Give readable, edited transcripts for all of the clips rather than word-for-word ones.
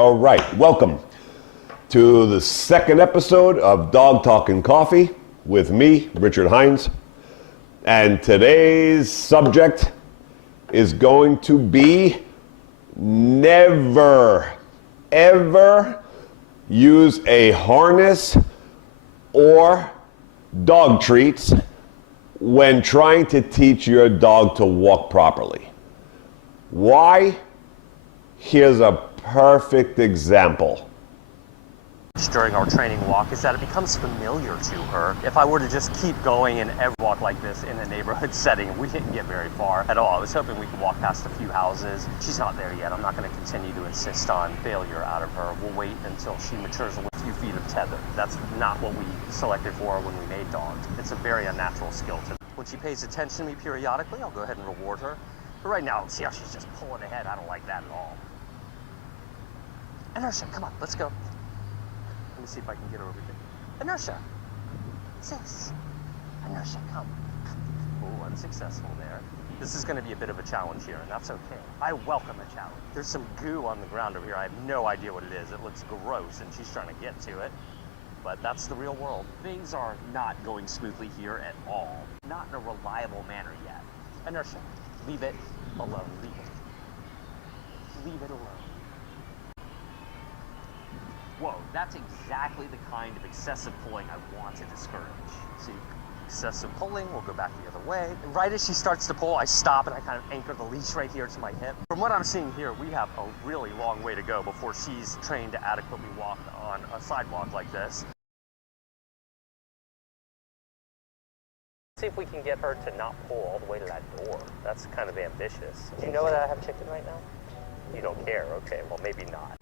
All right, welcome to the second episode of Dog Talking Coffee with me, Richard Hines. And today's subject is going to be never, ever use a harness or dog treats when trying to teach your dog to walk properly. Why? Here's a perfect example. During our training walk is that it becomes familiar to her. If I were to just keep going and ever walk like this in a neighborhood setting, we didn't get very far at all. I was hoping we could walk past a few houses. She's not there yet. I'm not going to continue to insist on failure out of her. We'll wait until she matures with a few feet of tether. That's not what we selected for her when we made dogs. It's a very unnatural skill to. When she pays attention to me periodically, I'll go ahead and reward her. But right now, see how she's just pulling ahead? I don't like that at all. Inertia, come on, let's go. Let me see if I can get her over here. Inertia. Sis. Inertia, come. Oh, unsuccessful there. This is going to be a bit of a challenge here, and that's okay. I welcome a challenge. There's some goo on the ground over here. I have no idea what it is. It looks gross, and she's trying to get to it. But that's the real world. Things are not going smoothly here at all. Not in a reliable manner yet. Inertia. Leave it alone. Leave it. Leave it alone. Whoa, that's exactly the kind of excessive pulling I want to discourage. See, excessive pulling, we'll go back the other way. And right as she starts to pull, I stop and I kind of anchor the leash right here to my hip. From what I'm seeing here, we have a really long way to go before she's trained to adequately walk on a sidewalk like this. See if we can get her to not pull all the way to that door. That's kind of ambitious. Do you know that I have chicken right now? You don't care, okay, well maybe not.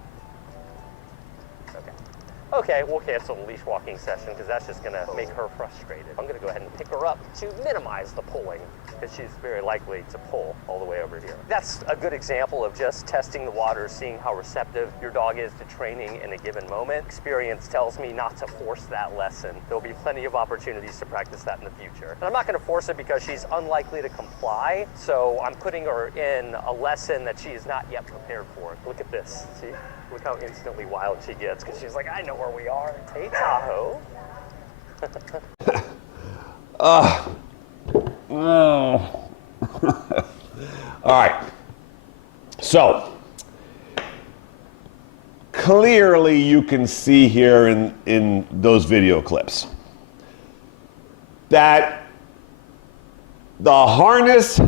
Okay, we'll cancel the leash walking session because that's just gonna make her frustrated. I'm gonna go ahead and pick her up to minimize the pulling because she's very likely to pull all the way over here. That's a good example of just testing the waters, seeing how receptive your dog is to training in a given moment. Experience tells me not to force that lesson. There'll be plenty of opportunities to practice that in the future. And I'm not gonna force it because she's unlikely to comply, so I'm putting her in a lesson that she is not yet prepared for. Look at this, see? Look how instantly wild she gets because she's like, I know where we are. Hey, Tahoe. All right. So, clearly you can see here in those video clips that the harness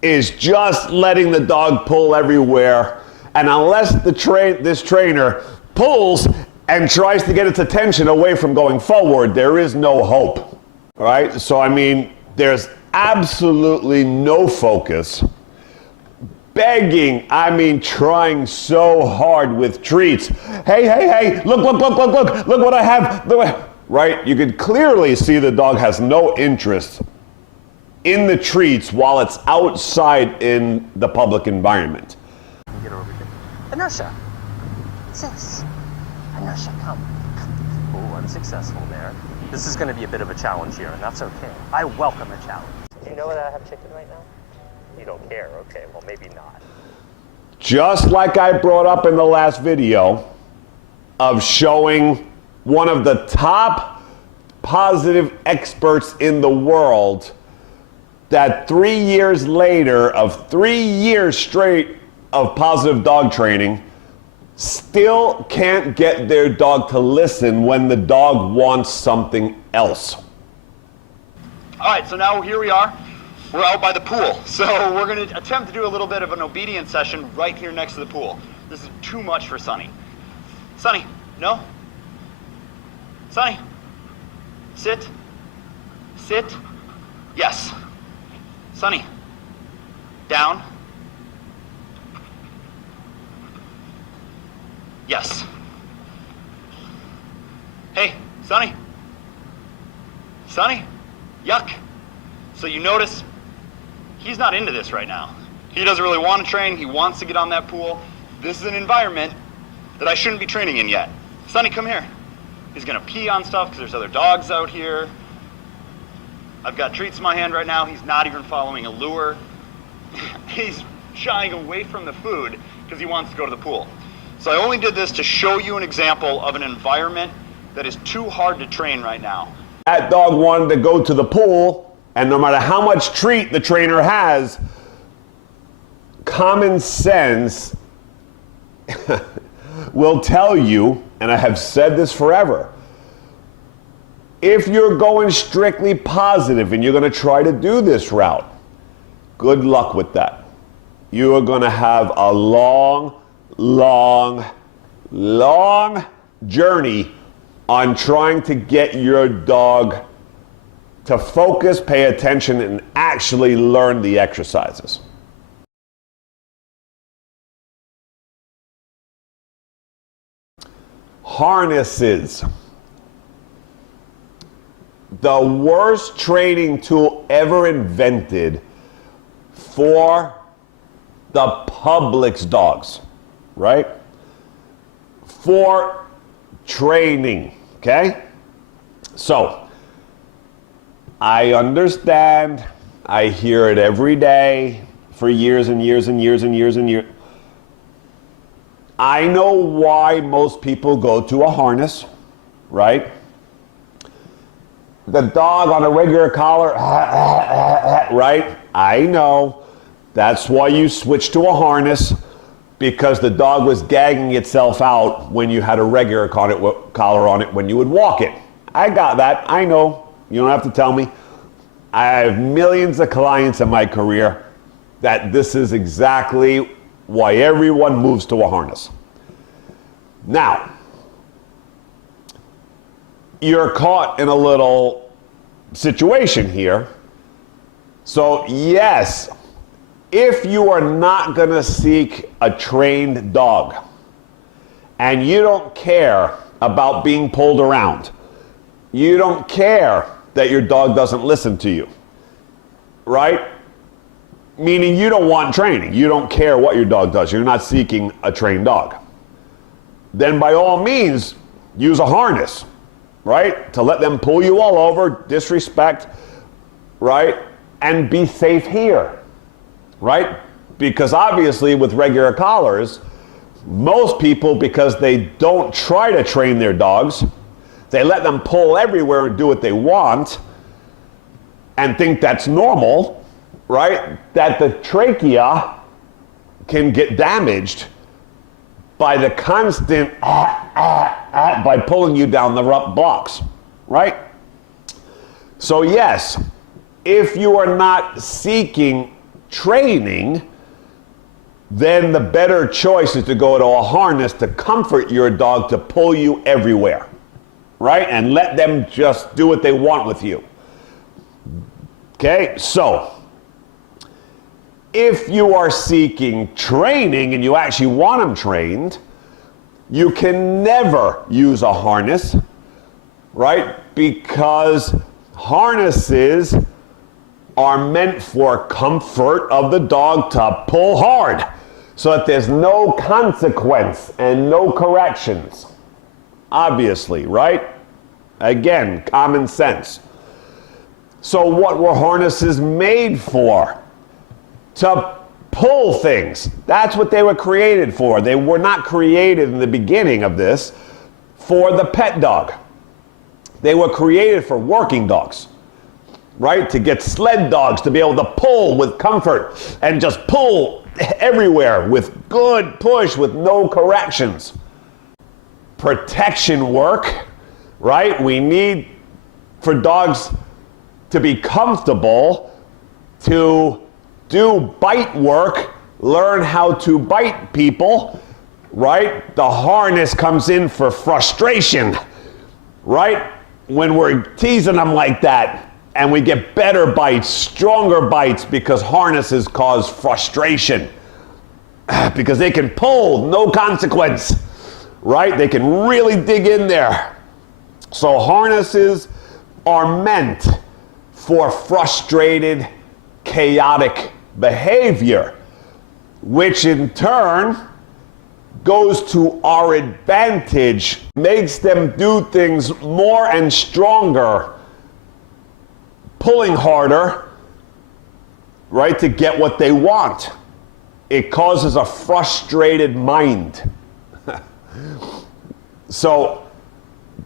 is just letting the dog pull everywhere. And unless this trainer pulls and tries to get its attention away from going forward, there is no hope, all right? So, I mean, there's absolutely no focus. Begging, I mean, trying so hard with treats. Hey, look what I have, right? You could clearly see the dog has no interest in the treats while it's outside in the public environment. Get her over here. Inertia. Sis. Inertia, come. Oh, unsuccessful there. This is going to be a bit of a challenge here, and that's okay. I welcome a challenge. Do you know that I have chicken right now? You don't care. Okay, well, maybe not. Just like I brought up in the last video of showing one of the top positive experts in the world that 3 years later of 3 years straight of positive dog training still can't get their dog to listen when the dog wants something else. All right, so now here we are. We're out by the pool. So we're going to attempt to do a little bit of an obedience session right here next to the pool. This is too much for Sunny. Sunny, no? Sunny, sit. Sit. Yes. Sunny, down. Yes. Hey, Sunny. Sunny, yuck. So you notice he's not into this right now. He doesn't really want to train. He wants to get on that pool. This is an environment that I shouldn't be training in yet. Sunny, come here. He's gonna pee on stuff because there's other dogs out here. I've got treats in my hand right now. He's not even following a lure. He's shying away from the food because he wants to go to the pool. So I only did this to show you an example of an environment that is too hard to train right now. That dog wanted to go to the pool, and no matter how much treat the trainer has, common sense will tell you, and I have said this forever, if you're going strictly positive and you're going to try to do this route, good luck with that. You are going to have a long, long, long journey on trying to get your dog to focus, pay attention, and actually learn the exercises. Harnesses. The worst training tool ever invented for the public's dogs, right? For training, okay? So, I understand, I hear it every day for years and years and years and years and years. I know why most people go to a harness, right? The dog on a regular collar, right? I know. That's why you switch to a harness, because the dog was gagging itself out when you had a regular collar on it when you would walk it. I got that. I know. You don't have to tell me. I have millions of clients in my career that this is exactly why everyone moves to a harness. Now, you're caught in a little situation here. So yes, if you are not going to seek a trained dog and you don't care about being pulled around, you don't care that your dog doesn't listen to you, right? Meaning you don't want training. You don't care what your dog does. You're not seeking a trained dog. Then by all means, use a harness, right? To let them pull you all over, disrespect, right? And be safe here, right? Because obviously with regular collars, most people, because they don't try to train their dogs, they let them pull everywhere and do what they want and think that's normal, right? That the trachea can get damaged by the constant by pulling you down the rough blocks, right? So yes, if you are not seeking training, then the better choice is to go to a harness to comfort your dog to pull you everywhere, right? And let them just do what they want with you. Okay, so if you are seeking training and you actually want them trained, you can never use a harness, right? Because harnesses are meant for comfort of the dog to pull hard so that there's no consequence and no corrections. Obviously, right? Again, common sense. So what were harnesses made for? To pull things. That's what they were created for. They were not created in the beginning of this for the pet dog. They were created for working dogs, right? To get sled dogs to be able to pull with comfort and just pull everywhere with good push with no corrections. Protection work, right? We need for dogs to be comfortable to do bite work, learn how to bite people, right? The harness comes in for frustration, right? When we're teasing them like that and we get better bites, stronger bites, because harnesses cause frustration. Because they can pull, no consequence, right? They can really dig in there. So harnesses are meant for frustrated, chaotic behavior, which in turn goes to our advantage, makes them do things more and stronger, pulling harder, right, to get what they want. It causes a frustrated mind. So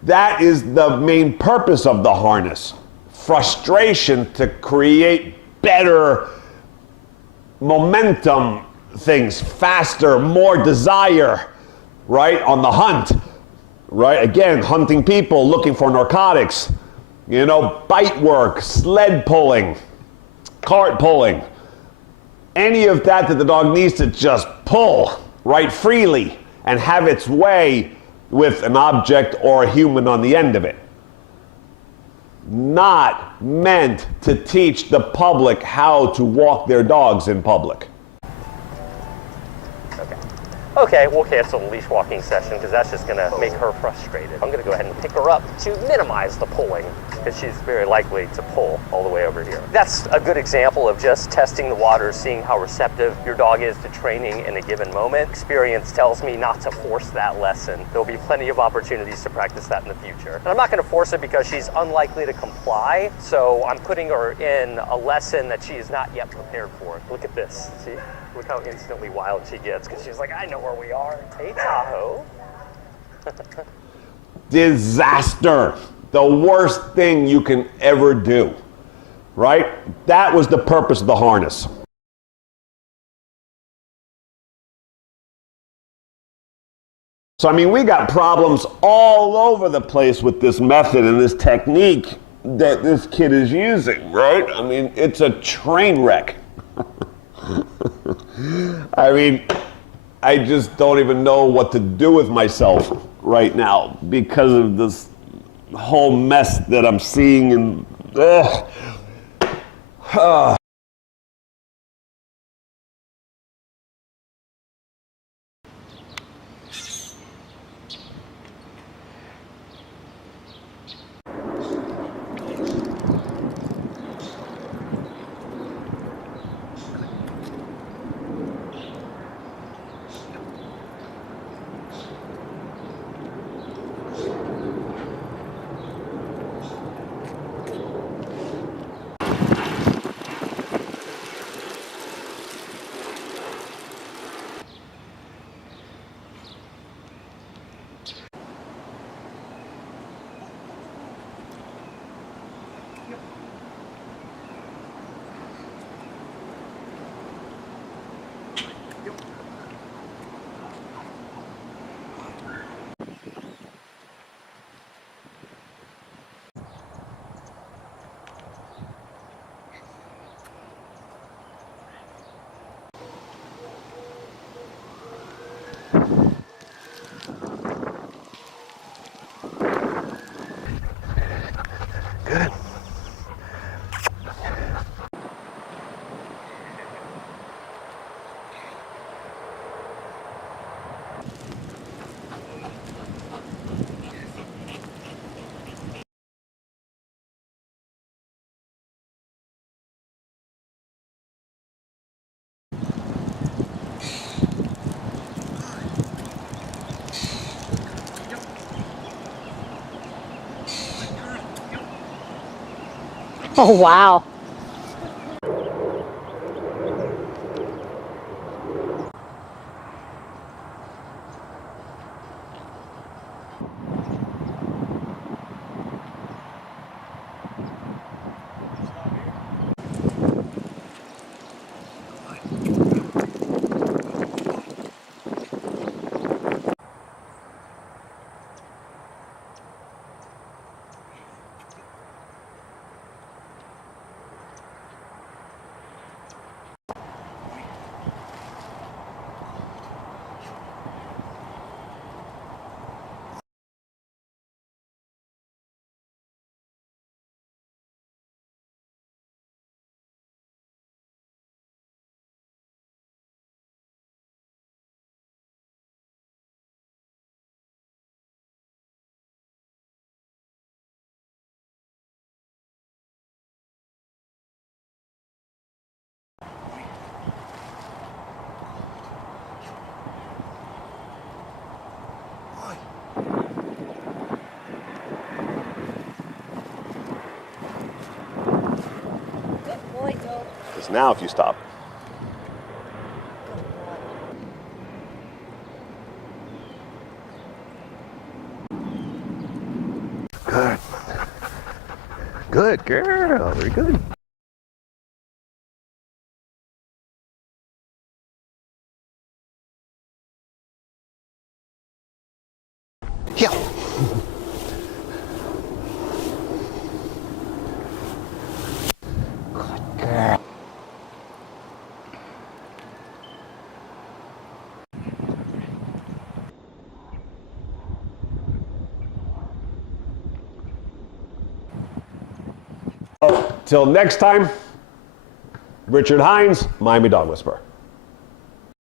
that is the main purpose of the harness. Frustration to create better momentum things, faster, more desire, right? On the hunt, right? Again, hunting people, looking for narcotics, you know, bite work, sled pulling, cart pulling. Any of that the dog needs to just pull right freely and have its way with an object or a human on the end of it. Not meant to teach the public how to walk their dogs in public. Okay, we'll cancel the leash walking session because that's just gonna make her frustrated. I'm gonna go ahead and pick her up to minimize the pulling because she's very likely to pull all the way over here. That's a good example of just testing the waters, seeing how receptive your dog is to training in a given moment. Experience tells me not to force that lesson. There'll be plenty of opportunities to practice that in the future. And I'm not gonna force it because she's unlikely to comply, so I'm putting her in a lesson that she is not yet prepared for. Look at this, see? Look how instantly wild she gets because she's like, I know where we are. Hey, Tahoe. Disaster. The worst thing you can ever do, right? That was the purpose of the harness. So, I mean, we got problems all over the place with this method and this technique that this kid is using, right? I mean, it's a train wreck. I mean, I just don't even know what to do with myself right now because of this whole mess that I'm seeing and good. Oh, wow. Because now if you stop. Good. Good girl. Very good. Yeah. Good girl. Till next time, Richard Hines, Miami Dog Whisperer.